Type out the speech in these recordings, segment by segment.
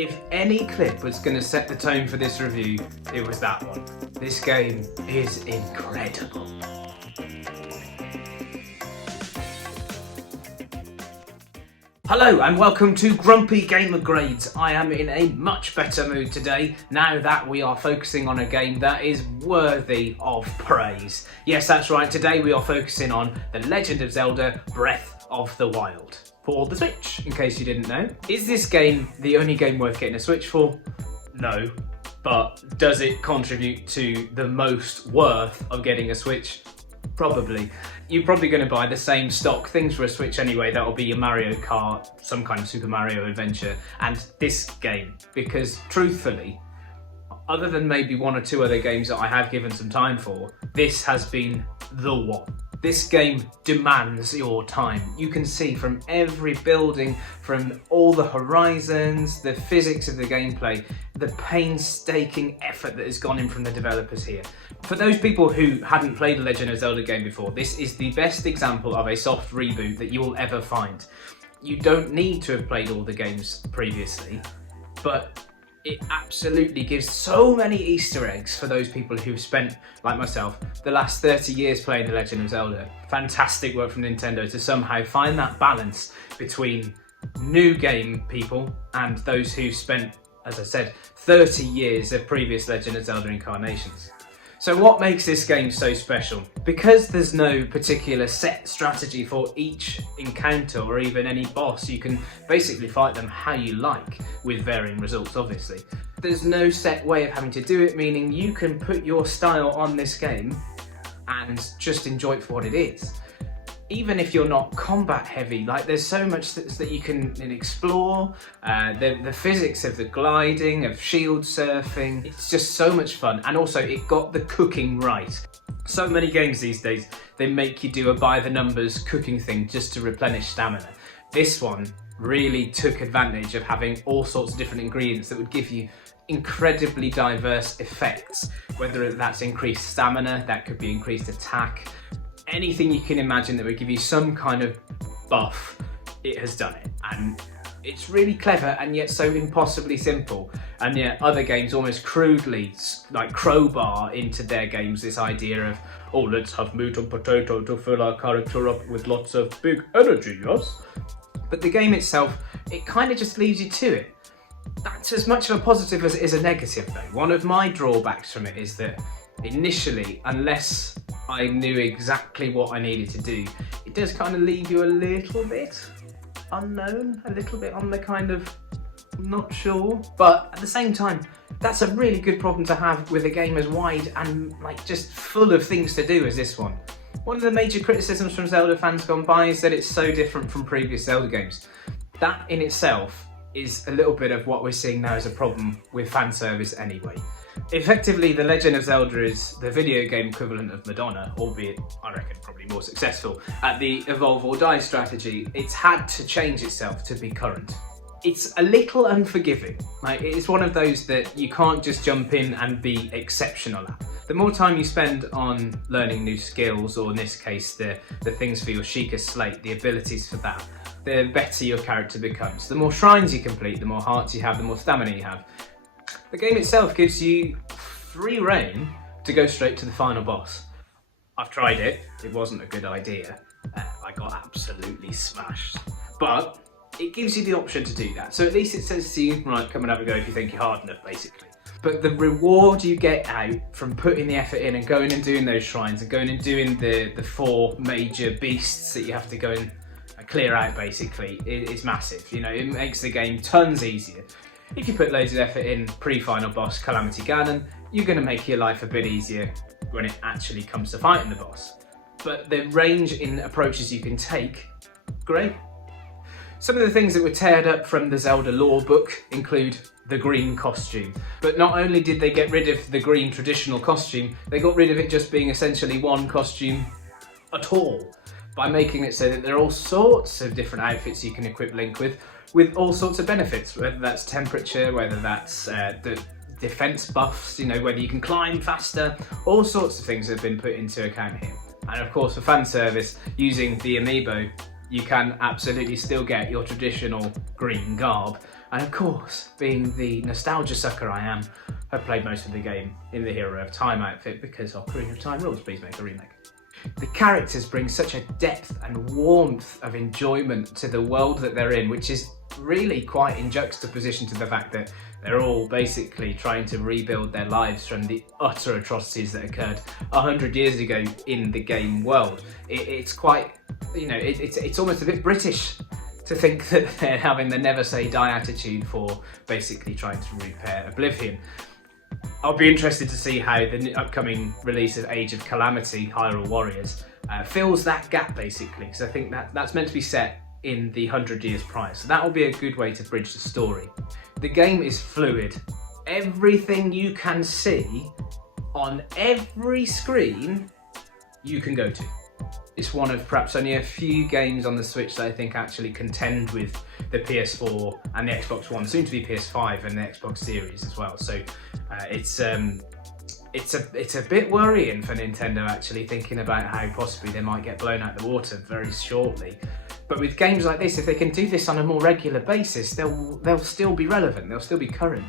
If any clip was going to set the tone for this review, it was that one. This game is incredible. Hello and welcome to Grumpy Gamer Grades. I am in a much better mood today now that we are focusing on a game that is worthy of praise. Yes, that's right, today we are focusing on The Legend of Zelda Breath of the Wild for the Switch, in case you didn't know. Is this game the only game worth getting a Switch for? No. But does it contribute to the most worth of getting a Switch? Probably. You're probably going to buy the same stock things for a Switch anyway. That'll be your Mario Kart, some kind of Super Mario adventure, and this game. Because truthfully, other than maybe one or two other games that I have given some time for, this has been the one. This game demands your time. You can see from every building, from all the horizons, the physics of the gameplay, the painstaking effort that has gone in from the developers here. For those people who hadn't played a Legend of Zelda game before, this is the best example of a soft reboot that you will ever find. You don't need to have played all the games previously, but it absolutely gives so many Easter eggs for those people who've spent, like myself, the last 30 years playing The Legend of Zelda. Fantastic work from Nintendo to somehow find that balance between new game people and those who've spent, as I said, 30 years of previous Legend of Zelda incarnations. So what makes this game so special? Because there's no particular set strategy for each encounter or even any boss, you can basically fight them how you like, with varying results obviously. There's no set way of having to do it, meaning you can put your style on this game and just enjoy it for what it is. Even if you're not combat heavy, like there's so much that you can explore, the physics of the gliding, of shield surfing, it's just so much fun. And also it got the cooking right. So many games these days, they make you do a by the numbers cooking thing just to replenish stamina. This one really took advantage of having all sorts of different ingredients that would give you incredibly diverse effects, whether that's increased stamina, that could be increased attack, anything you can imagine that would give you some kind of buff, it has done it. And it's really clever and yet so impossibly simple. And yet other games almost crudely like crowbar into their games this idea of, oh, let's have meat and potato to fill our character up with lots of big energy, yes? But the game itself, it kind of just leaves you to it. That's as much of a positive as it is a negative though. One of my drawbacks from it is that initially, unless I knew exactly what I needed to do, it does kind of leave you a little bit unknown, a little bit on the kind of not sure. But at the same time, that's a really good problem to have with a game as wide and like just full of things to do as this one. One of the major criticisms from Zelda fans gone by is that it's so different from previous Zelda games. That in itself is a little bit of what we're seeing now as a problem with fan service anyway. Effectively, The Legend of Zelda is the video game equivalent of Madonna, albeit, I reckon, probably more successful at the evolve or die strategy. It's had to change itself to be current. It's a little unforgiving. Like, it's one of those that you can't just jump in and be exceptional at. The more time you spend on learning new skills, or in this case, the things for your Sheikah Slate, the abilities for that, the better your character becomes. The more shrines you complete, the more hearts you have, the more stamina you have. The game itself gives you free reign to go straight to the final boss. I've tried it, it wasn't a good idea. I got absolutely smashed. But it gives you the option to do that. So at least it says to you, right, come and have a go if you think you're hard enough, basically. But the reward you get out from putting the effort in and going and doing those shrines and going and doing the four major beasts that you have to go and clear out, basically, is massive. You know, it makes the game tons easier. If you put loads of effort in pre-final boss Calamity Ganon, you're going to make your life a bit easier when it actually comes to fighting the boss. But the range in approaches you can take, great. Some of the things that were teared up from the Zelda lore book include the green costume. But not only did they get rid of the green traditional costume, they got rid of it just being essentially one costume at all, by making it so that there are all sorts of different outfits you can equip Link with all sorts of benefits, whether that's temperature, whether that's the defense buffs, you know, whether you can climb faster, all sorts of things have been put into account here. And of course, for fan service, using the amiibo, you can absolutely still get your traditional green garb And of course, being the nostalgia sucker I am, I've played most of the game in the Hero of Time outfit because Ocarina of Time rules, please make a remake. The characters bring such a depth and warmth of enjoyment to the world that they're in, which is really quite in juxtaposition to the fact that they're all basically trying to rebuild their lives from the utter atrocities that occurred 100 years ago in the game world. It's quite, you know, it's almost a bit British to think that they're having the never say die attitude for basically trying to repair Oblivion. I'll be interested to see how the upcoming release of Age of Calamity, Hyrule Warriors, fills that gap basically, because I think that's meant to be set in the 100 years prior, so that will be a good way to bridge the story. The game is fluid. Everything you can see on every screen you can go to. It's one of perhaps only a few games on the Switch that I think actually contend with the PS4 and the Xbox One, soon to be PS5 and the Xbox Series as well. So it's a bit worrying for Nintendo, actually, thinking about how possibly they might get blown out the water very shortly. But with games like this, if they can do this on a more regular basis, they'll still be relevant, they'll still be current.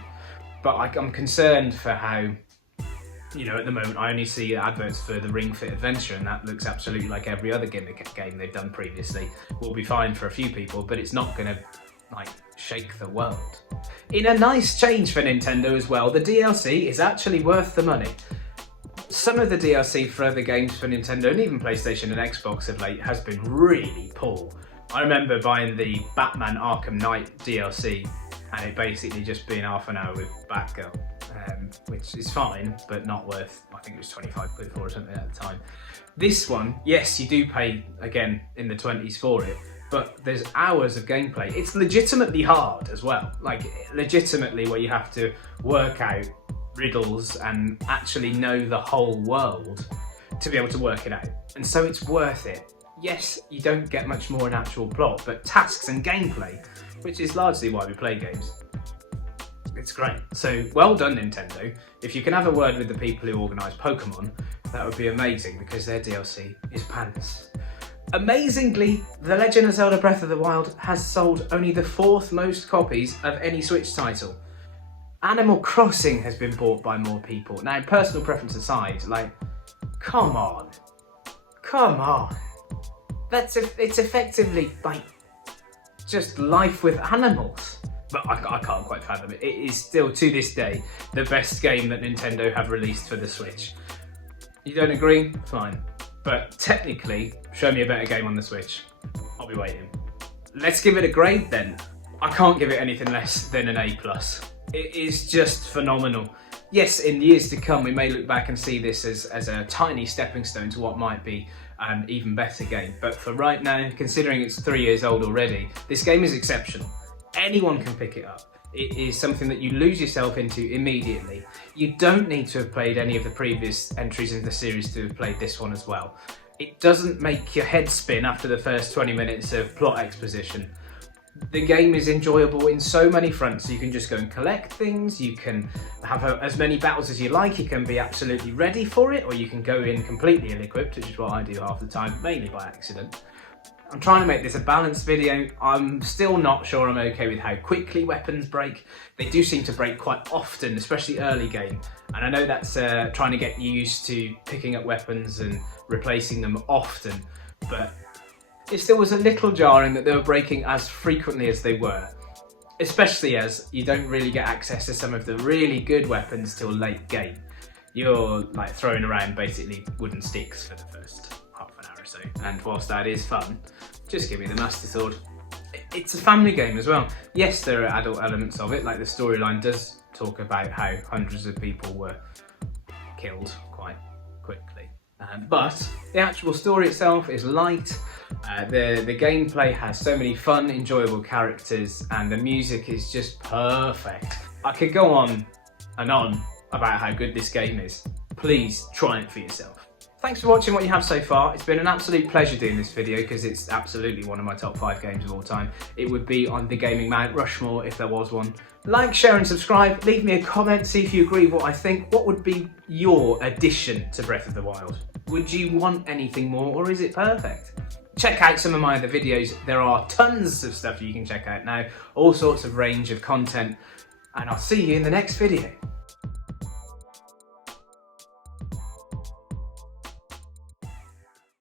But I'm concerned for how, you know, at the moment I only see adverts for the Ring Fit Adventure, and that looks absolutely like every other gimmick game they've done previously. Will be fine for a few people, but it's not going to like shake the world. In a nice change for Nintendo as well, the DLC is actually worth the money. Some of the DLC for other games for Nintendo and even PlayStation and Xbox of late has been really poor. I remember buying the Batman Arkham Knight DLC and it basically just being half an hour with Batgirl, which is fine, but not worth, I think it was 25 quid for or something at the time. This one, yes, you do pay, again, in the 20s for it, but there's hours of gameplay. It's legitimately hard as well, like legitimately where you have to work out riddles and actually know the whole world to be able to work it out. And so it's worth it. Yes, you don't get much more in actual plot, but tasks and gameplay, which is largely why we play games, it's great. So well done, Nintendo. If you can have a word with the people who organise Pokemon, that would be amazing, because their DLC is pants. Amazingly, The Legend of Zelda Breath of the Wild has sold only the 4th most copies of any Switch title. Animal Crossing has been bought by more people. Now, personal preference aside, like, come on. It's effectively like just life with animals. But I can't quite fathom it. It is still, to this day, the best game that Nintendo have released for the Switch. You don't agree? Fine. But technically, show me a better game on the Switch. I'll be waiting. Let's give it a grade then. I can't give it anything less than an A+. It is just phenomenal. Yes, in years to come, we may look back and see this as a tiny stepping stone to what might be an even better game. But for right now, considering it's 3 years old already, this game is exceptional. Anyone can pick it up. It is something that you lose yourself into immediately. You don't need to have played any of the previous entries in the series to have played this one as well. It doesn't make your head spin after the first 20 minutes of plot exposition. The game is enjoyable in so many fronts. You can just go and collect things, you can have as many battles as you like, you can be absolutely ready for it, or you can go in completely ill-equipped, which is what I do half the time, mainly by accident. I'm trying to make this a balanced video. I'm still not sure I'm okay with how quickly weapons break. They do seem to break quite often, especially early game. And I know that's trying to get you used to picking up weapons and replacing them often, but it still was a little jarring that they were breaking as frequently as they were, especially as you don't really get access to some of the really good weapons till late game. You're like throwing around basically wooden sticks for the first half an hour or so, and whilst that is fun, just give me the Master Sword. It's a family game as well. Yes, there are adult elements of it, like the storyline does talk about how hundreds of people were killed quite quickly. But the actual story itself is light. The gameplay has so many fun, enjoyable characters, and the music is just perfect. I could go on and on about how good this game is. Please try it for yourself. Thanks for watching what you have so far. It's been an absolute pleasure doing this video because it's absolutely one of my top 5 games of all time. It would be on the gaming Mount Rushmore if there was one. Like, share and subscribe. Leave me a comment, see if you agree with what I think. What would be your addition to Breath of the Wild? Would you want anything more, or is it perfect? Check out some of my other videos. There are tons of stuff you can check out now, all sorts of range of content, and I'll see you in the next video.